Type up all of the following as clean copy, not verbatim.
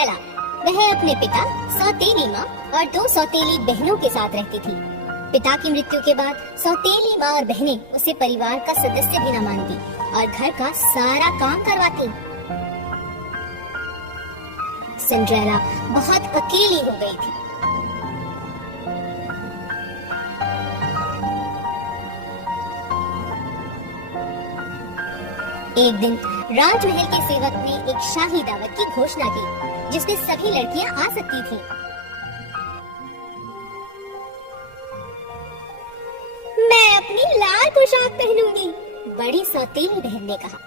Cinderella. वह अपने पिता, सौतेली माँ और 2 सौतेली बहनों के साथ रहती थी। पिता की मृत्यु के बाद सौतेली माँ और बहनें उसे परिवार का सदस्य भी न मानती और घर का सारा काम करवाती। सिंड्रेला बहुत अकेली हो गई थी। एक दिन राजमहल के सेवक ने एक शाही दावत की घोषणा की, जिसमें सभी लड़कियां आ सकती थीं। मैं अपनी लाल पोशाक पहनूंगी, बड़ी सौतेली बहन ने कहा।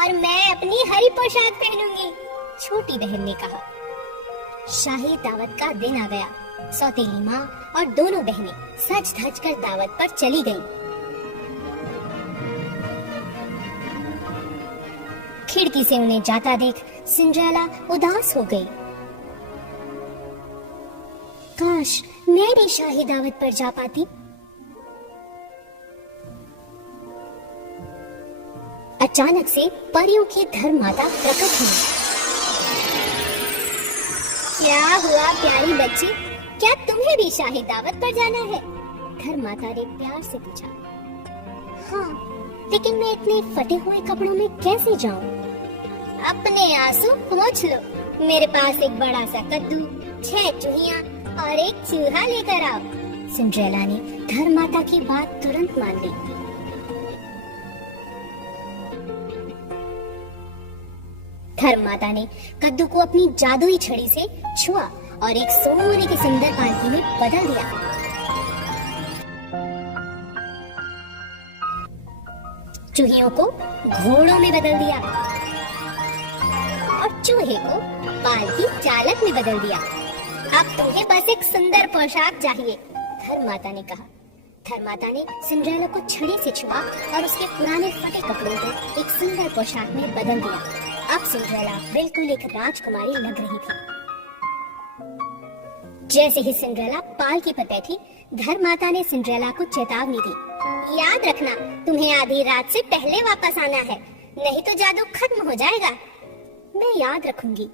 और मैं अपनी हरी पोशाक पहनूंगी, छोटी बहन ने कहा। शाही दावत का दिन आ गया। सौतेली माँ और दोनों बहनें सज धज कर दावत पर चली गईं। खिड़की से उन्हें जाता देख सिंड्रेला उदास हो गई। काश मैं भी शाही दावत पर जा पाती। अचानक से परियों की धर्ममाता प्रकट हुई। क्या हुआ प्यारी बच्ची, क्या तुम्हें भी शाही दावत पर जाना है? धर्ममाता ने प्यार से पूछा। हाँ, लेकिन मैं इतने फटे हुए कपड़ों में कैसे जाऊं? अपने आंसू पोंछ लो। मेरे पास एक बड़ा सा कद्दू, 6 चूहियां और एक चूहा लेकर आओ। सिंड्रेला ने धर्ममाता की बात तुरंत मान ली। धर्ममाता ने कद्दू को अपनी जादुई छड़ी से छुआ और एक सोने की सुंदर पालकी में बदल दिया। चूहियों को घोड़ों में बदल दिया और चूहे को पालकी चालक में बदल दिया। अब तुम्हें बस एक सुंदर पोशाक चाहिए, धर्ममाता ने कहा। धर्ममाता ने सिंड्रेला को छड़ी से छुआ और उसके पुराने फटे कपड़ों को एक सुंदर पोशाक में बदल दिया। अब सिंड्रेला बिल्कुल एक राजकुमारी लग रही थी। जैसे ही सिंड्रेला पालकी पर बैठी, धर्ममाता ने सिंड्रेला को चेतावनी दी। याद रखना, तुम्हें आधी रात से पहले वापस आना है, नहीं तो जादू खत्म हो जाएगा। मैं याद रखूंगी,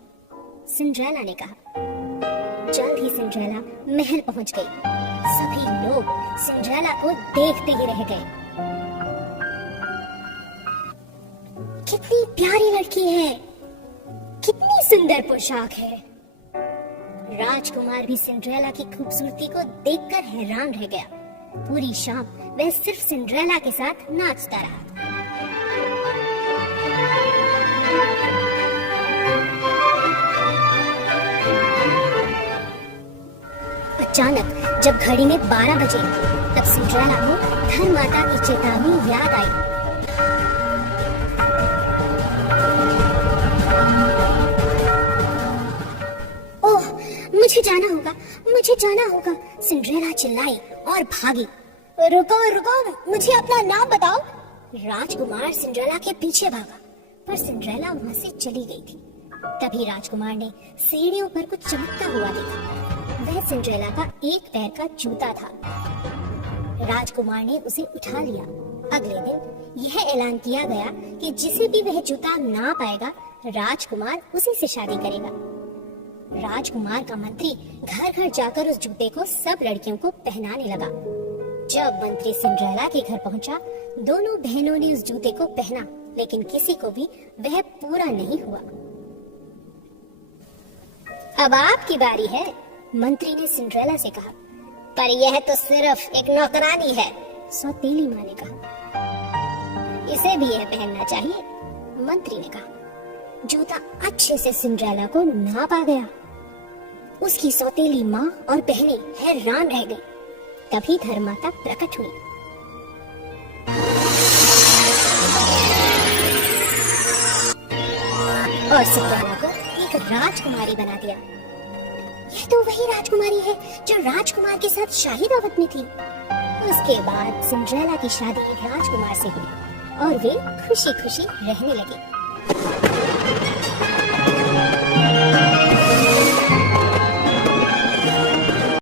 सिंड्रेला ने कहा। जल्द ही सिंड्रेला महल पहुंच गई। सभी लोग सिंड्रेला को देखते ही रह गए। कितनी प्यारी लड़की है, कितनी सुंदर पोशाक है। राजकुमार भी सिंड्रेला की खूबसूरती को देखकर हैरान रह गया। पूरी शाम वह सिर्फ सिंड्रेला के साथ नाचता रहा। अचानक जब घड़ी में 12 बजे, तब सिंड्रेला को धर्ममाता की चेतावनी याद आई। ओह, मुझे जाना होगा, मुझे जाना होगा, सिंड्रेला चिल्लाई और भागी। रुको रुको, मुझे अपना नाम बताओ। राजकुमार सिंड्रेला के पीछे भागा, पर सिंड्रेला वहां से चली गई थी। तभी राजकुमार ने सीढ़ियों पर कुछ चमकता हुआ देखा। वह सिंड्रेला का एक पैर का जूता था। राजकुमार ने उसे उठा लिया। अगले दिन यह ऐलान किया गया कि जिसे भी वह जूता ना पाएगा, राजकुमार उसी से शादी करेगा। राजकुमार का मंत्री घर घर जाकर उस जूते को सब लड़कियों को पहनाने लगा। जब मंत्री सिंड्रेला के घर पहुंचा, दोनों बहनों ने उस जूते को पहना, लेकिन किसी को भी वह पूरा नहीं हुआ। अब आपकी बारी है, मंत्री ने सिंड्रेला से कहा। पर यह तो सिर्फ एक नौकरानी है, सौतेली माँ ने कहा। इसे भी यह पहनना चाहिए, मंत्री ने कहा। जूता अच्छे से सिंड्रेला को नाप आ गया। उसकी सौतेली माँ और बहनें हैरान रह गईं। तभी धर्ममाता प्रकट हुई। और सिंड्रेला को एक राजकुमारी बना दिया। यह तो वही राजकुमारी है जो राजकुमार के साथ शाही दावत में थी। उसके बाद सिंड्रेला की शादी राजकुमार से हुई और वे खुशी खुशी रहने लगे।